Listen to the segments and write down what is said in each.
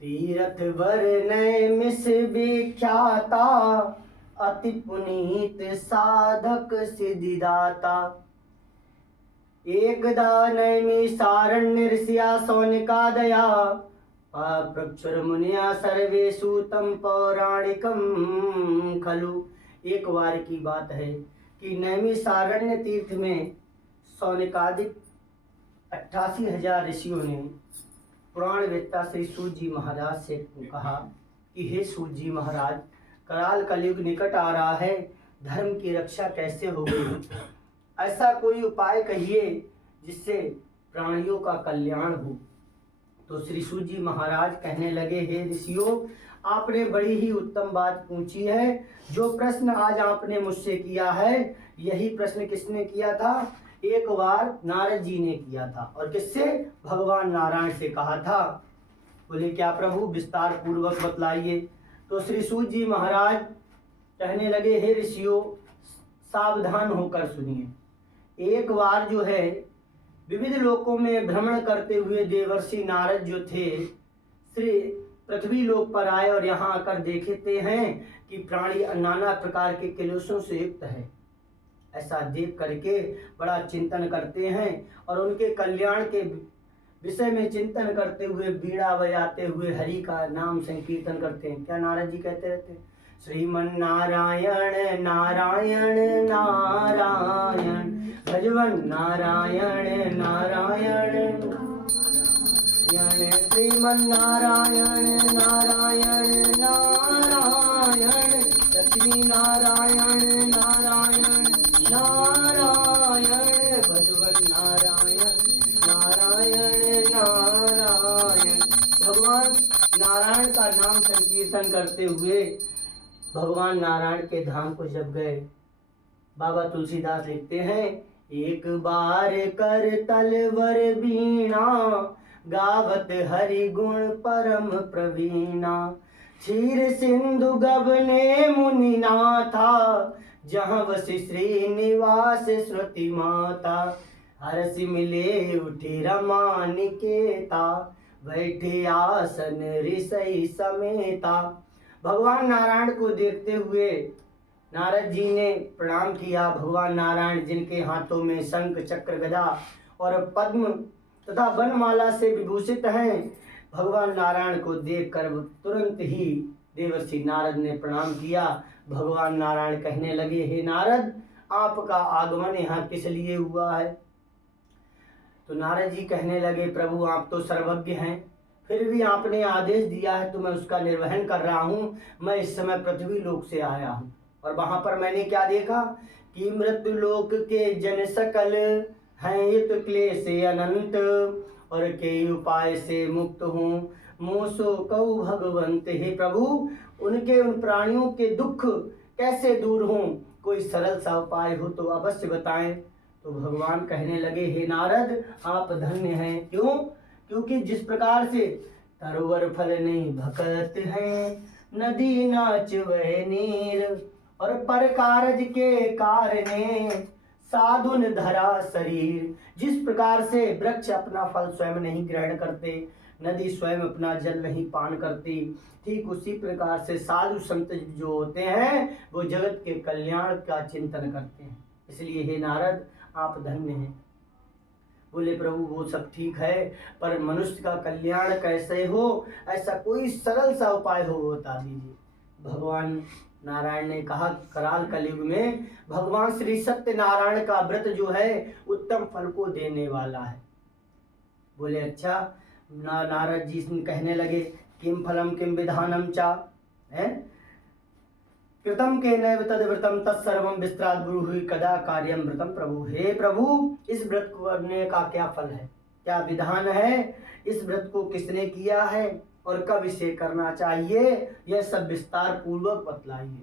तीरथ वर नैमिष विख्याता, अति पुनीत साधक सिद्धिदाता। एकदा नैमिषारण्य ऋषिया सौनिकादया, प्रक्षुर मुनिया सर्वेषु तम पौराणिकम खलु। एक बार की बात है कि नैमिषारण्य तीर्थ में सौनिकादिक 88,000 ऋषियों ने पुराणवेत्ता श्री सूत जी महाराज से कहा कि हे सूत जी महाराज, कराल कलयुग निकट आ रहा है, धर्म की रक्षा कैसे होगी? ऐसा कोई उपाय कहिए जिससे प्राणियों का कल्याण हो। तो श्री सूत जी महाराज कहने लगे, हे ऋषियों, आपने बड़ी ही उत्तम बात पूछी है। जो प्रश्न आज आपने मुझसे किया है, यही प्रश्न किसने किया था? एक बार नारद जी ने किया था। और किससे? भगवान नारायण से कहा था। बोले, क्या प्रभु, विस्तार पूर्वक बतलाइए। तो श्री सूत जी महाराज कहने लगे, हे ऋषियों, सावधान होकर सुनिए। एक बार जो है, विविध लोकों में भ्रमण करते हुए देवर्षि नारद जो थे, श्री पृथ्वी लोक पर आए और यहाँ आकर देखते हैं कि प्राणी नाना प्रकार के क्लेशों से युक्त है। ऐसा देख करके बड़ा चिंतन करते हैं और उनके कल्याण के विषय में चिंतन करते हुए बीड़ा बजाते हुए हरि का नाम संकीर्तन करते हैं। क्या नारद जी कहते रहते हैं? श्रीमन नारायण नारायण नारायण, भजवन नारायण नारायण नारायण, श्रीमन नारायण नारायण नारायण, लक्ष्मी नारायण नारायण नारायण, भगवन नारायण नारायण नारायण। भगवान नारायण का नाम संकीर्तन करते हुए भगवान नारायण के धाम को जब गए, बाबा तुलसीदास लिखते हैं, एक बार कर तलवर बीणा, गावत हरि गुण परम प्रवीणा। क्षीर सिंधु गबने मुनि नाथा, जहाँ वसि श्रीनिवास श्रुति माता। हरसि मिले उठे रमा निकेता, बैठे आसन ऋषि समेता। भगवान नारायण को देखते हुए नारद जी ने प्रणाम किया। भगवान नारायण, जिनके हाथों में शंख चक्र गदा और पद्म तथा वनमाला से विभूषित हैं, भगवान नारायण को देखकर तुरंत ही देवर्षि नारद ने प्रणाम किया। भगवान नारायण कहने लगे, हे नारद, आपका आगमन यहाँ किस लिए हुआ है? तो नारद जी कहने लगे, प्रभु, आप तो सर्वज्ञ हैं, फिर भी आपने आदेश दिया है तो मैं उसका निर्वहन कर रहा हूँ। मैं इस समय पृथ्वी लोक से आया हूँ और वहां पर मैंने क्या देखा कि मृत्यु लोक के जन सकल हैं युत क्लेश अनंत, और के उपाय से मुक्त हूँ मोसो कऊ भगवंत। हे प्रभु, उनके उन प्राणियों के दुख कैसे दूर हों? कोई सरल सा उपाय हो तो अवश्य बताएं। तो भगवान कहने लगे, हे नारद, आप धन्य हैं। क्यों? क्योंकि जिस प्रकार से तरोवर फल नहीं भकत हैं, नदी नाच वह नीर, और पर कारज के कारणे साधुन धरा शरीर। जिस प्रकार से वृक्ष अपना फल स्वयं नहीं ग्रहण करते, नदी स्वयं अपना जल नहीं पान करती, ठीक उसी प्रकार से साधु संत जो होते हैं वो जगत के कल्याण का चिंतन करते हैं। इसलिए हे नारद, आप धन्य हैं। बोले, प्रभु, वो सब ठीक है, पर मनुष्य का कल्याण कैसे हो, ऐसा कोई सरल सा उपाय हो बता दीजिए। भगवान नारायण ने कहा, कराल कलयुग में भगवान श्री सत्यनारायण का व्रत जो है उत्तम फल को देने वाला है। बोले, अच्छा। नारद जी कहने लगे, किम फलम किम विधानम चा, है कृतम के नैव तद व्रतम तत्सर्वम विस्त्राद ब्रूहि कदा कार्यम व्रतम प्रभु। हे प्रभु, इस व्रत को करने का क्या फल है, क्या विधान है, इस व्रत को किसने किया है और कब इसे करना चाहिए, यह सब विस्तार पूर्वक बतलाइए।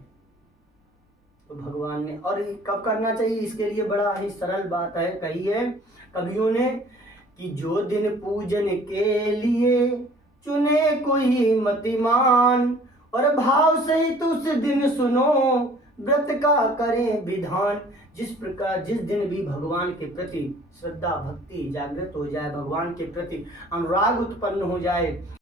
तो भगवान ने, और कब करना चाहिए, इसके लिए बड़ा ही सरल बात है कही है कवियों ने कि जो दिन पूजन के लिए चुने कोई मतिमान, और भाव सहित उस दिन सुनो व्रत का करें विधान। जिस प्रकार जिस दिन भी भगवान के प्रति श्रद्धा भक्ति जागृत हो जाए, भगवान के प्रति अनुराग उत्पन्न हो जाए,